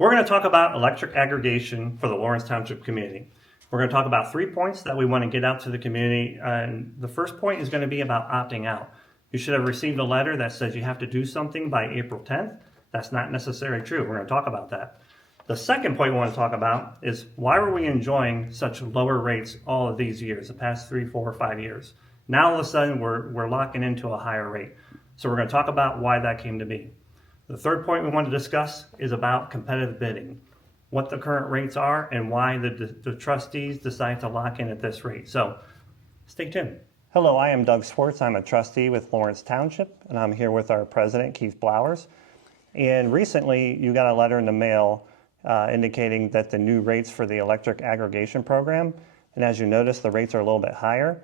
We're going to talk about electric aggregation for the Lawrence Township community. We're going to talk about 3 points that we want to get out to the community. And the first point is going to be about opting out. You should have received a letter that says you have to do something by April 10th. That's not necessarily true. We're going to talk about that. The second point we want to talk about is why were we enjoying such lower rates all of these years, the past 3, 4, 5 years? Now all of a sudden we're locking into a higher rate. So we're going to talk about why that came to be. The third point we want to discuss is about competitive bidding, what the current rates are and why the trustees decide to lock in at this rate. So stay tuned. Hello, I am Doug Swartz. I'm a trustee with Lawrence Township, and I'm here with our president, Keith Blowers. And recently you got a letter in the mail indicating that the new rates for the electric aggregation program, and as you notice, the rates are a little bit higher.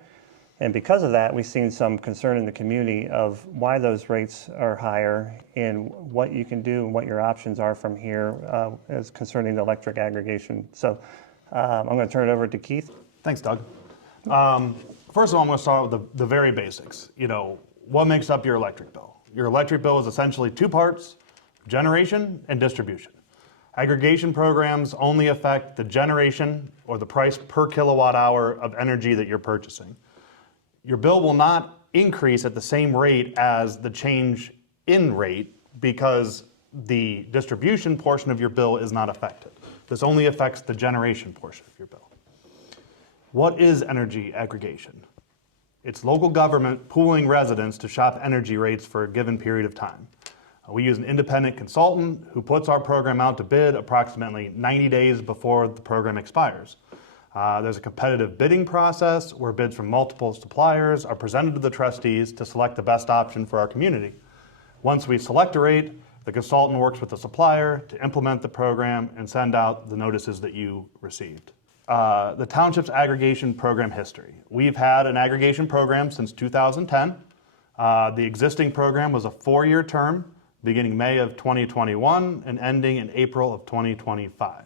And because of that, we've seen some concern in the community of why those rates are higher and what you can do and what your options are from here as concerning the electric aggregation. So I'm going to turn it over to Keith. Thanks, Doug. First of all, I'm going to start with the very basics. What makes up your electric bill? Your electric bill is essentially 2 parts, generation and distribution. Aggregation programs only affect the generation or the price per kilowatt hour of energy that you're purchasing. Your bill will not increase at the same rate as the change in rate because the distribution portion of your bill is not affected. This only affects the generation portion of your bill. What is energy aggregation? It's local government pooling residents to shop energy rates for a given period of time. We use an independent consultant who puts our program out to bid approximately 90 days before the program expires. There's a competitive bidding process where bids from multiple suppliers are presented to the trustees to select the best option for our community. Once we select a rate, the consultant works with the supplier to implement the program and send out the notices that you received. The Township's aggregation program history. We've had an aggregation program since 2010. The existing program was a 4-year term, beginning May of 2021 and ending in April of 2025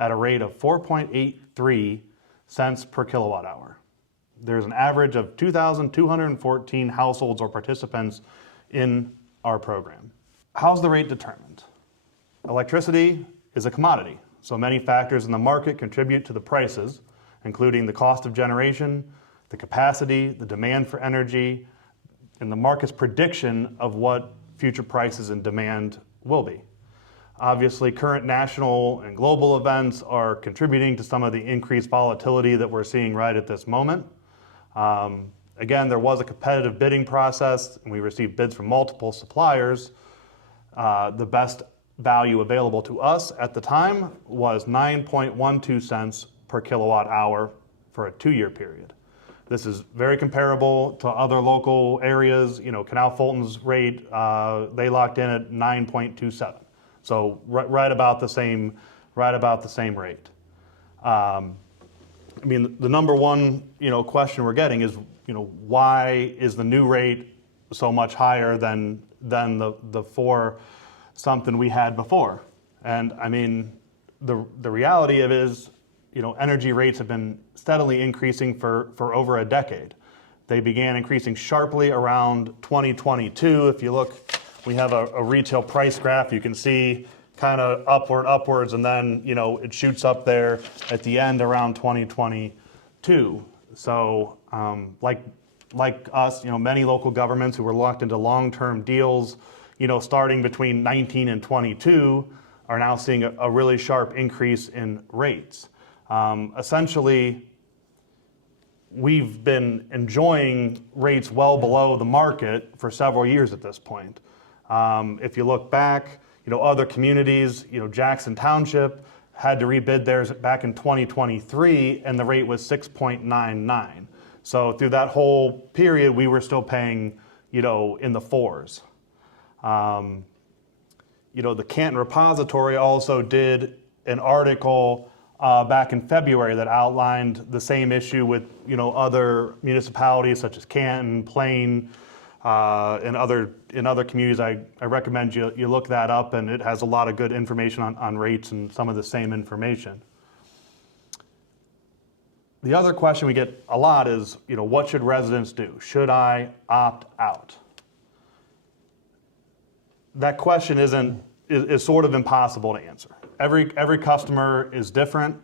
at a rate of 4.83 cents per kilowatt hour. There's an average of 2,214 households or participants in our program. How's the rate determined? Electricity is a commodity, so many factors in the market contribute to the prices, including the cost of generation, the capacity, the demand for energy, and the market's prediction of what future prices and demand will be. Obviously, current national and global events are contributing to some of the increased volatility that we're seeing right at this moment. Again, there was a competitive bidding process, and we received bids from multiple suppliers. The best value available to us at the time was 9.12 cents per kilowatt hour for a 2-year period. This is very comparable to other local areas. Canal Fulton's rate, they locked in at 9.27. So right about the same rate. The number one question we're getting is why is the new rate so much higher than the 4 something we had before? And the reality of it is energy rates have been steadily increasing for over a decade. They began increasing sharply around 2022. If you look, we have a retail price graph. You can see kind of upwards, and then it shoots up there at the end around 2022. So like us, many local governments who were locked into long-term deals, starting between 19 and 22, are now seeing a really sharp increase in rates. Essentially, we've been enjoying rates well below the market for several years at this point. If you look back, other communities, Jackson Township had to rebid theirs back in 2023, and the rate was 6.99. So through that whole period, we were still paying, in the 4s. The Canton Repository also did an article back in February that outlined the same issue with other municipalities such as Canton, Plain, and other communities. I recommend you look that up, and it has a lot of good information on rates and some of the same information. The other question we get a lot is, what should residents do? Should I opt out? That question is sort of impossible to answer. every customer is different.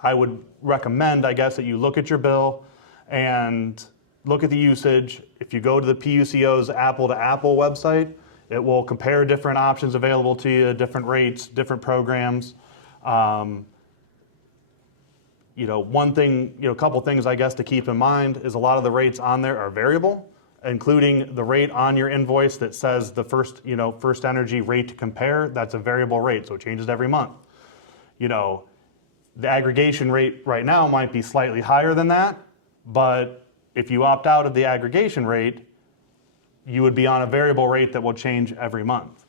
I would recommend, I guess, that you look at your bill and look at the usage. If you go to the PUCO's Apple to Apple website, it will compare different options available to you, different rates, different programs. One thing, a couple things I guess to keep in mind is a lot of the rates on there are variable, including the rate on your invoice that says the first energy rate to compare. That's a variable rate, so it changes every month. The aggregation rate right now might be slightly higher than that, but if you opt out of the aggregation rate, you would be on a variable rate that will change every month.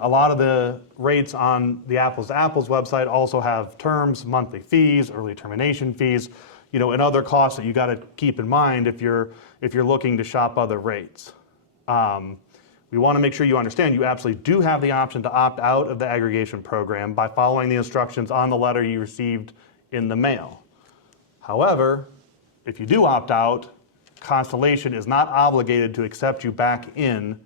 A lot of the rates on the Apples to Apples website also have terms, monthly fees, early termination fees, and other costs that you got to keep in mind if you're looking to shop other rates. We want to make sure you understand you absolutely do have the option to opt out of the aggregation program by following the instructions on the letter you received in the mail. However, if you do opt out, Constellation is not obligated to accept you back in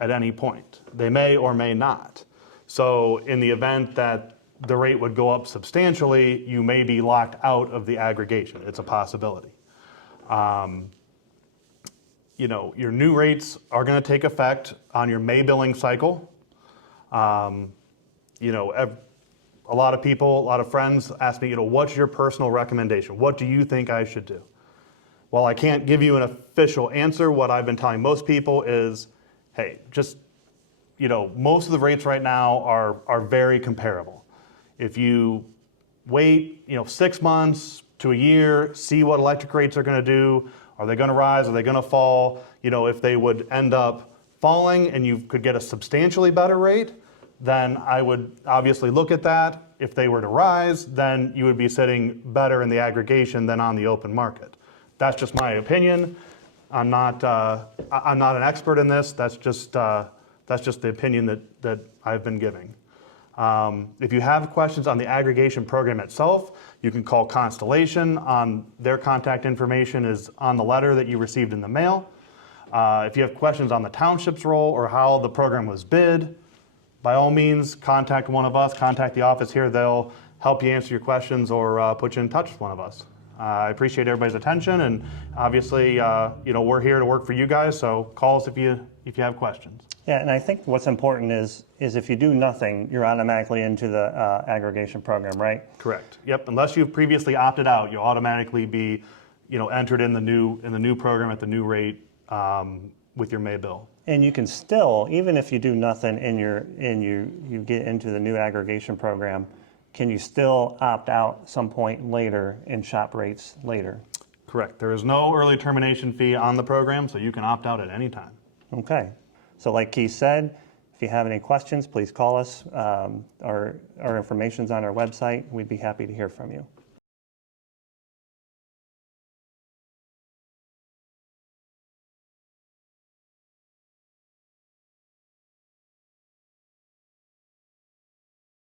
at any point. They may or may not. So in the event that the rate would go up substantially, you may be locked out of the aggregation. It's a possibility. Your new rates are going to take effect on your May billing cycle. A lot of people, a lot of friends ask me, what's your personal recommendation? What do you think I should do? Well, I can't give you an official answer. What I've been telling most people is, hey, just, most of the rates right now are very comparable. If you wait, 6 months to a year, see what electric rates are going to do. Are they going to rise? Are they going to fall? If they would end up falling and you could get a substantially better rate, then I would obviously look at that. If they were to rise, then you would be sitting better in the aggregation than on the open market. That's just my opinion. I'm not an expert in this. That's just the opinion that I've been giving. If you have questions on the aggregation program itself, you can call Constellation. Their contact information is on the letter that you received in the mail. If you have questions on the township's role or how the program was bid, by all means, contact one of us, contact the office here. They'll help you answer your questions or put you in touch with one of us. I appreciate everybody's attention, and obviously, we're here to work for you guys, so call us if you have questions. Yeah, and I think what's important is if you do nothing, you're automatically into the aggregation program, right? Correct. Yep. Unless you've previously opted out, you'll automatically be, entered in the new program at the new rate with your May bill. And you can still, even if you do nothing and you get into the new aggregation program, can you still opt out some point later and shop rates later? Correct. There is no early termination fee on the program, so you can opt out at any time. Okay. So like Keith said, if you have any questions, please call us. Our information's on our website. We'd be happy to hear from you.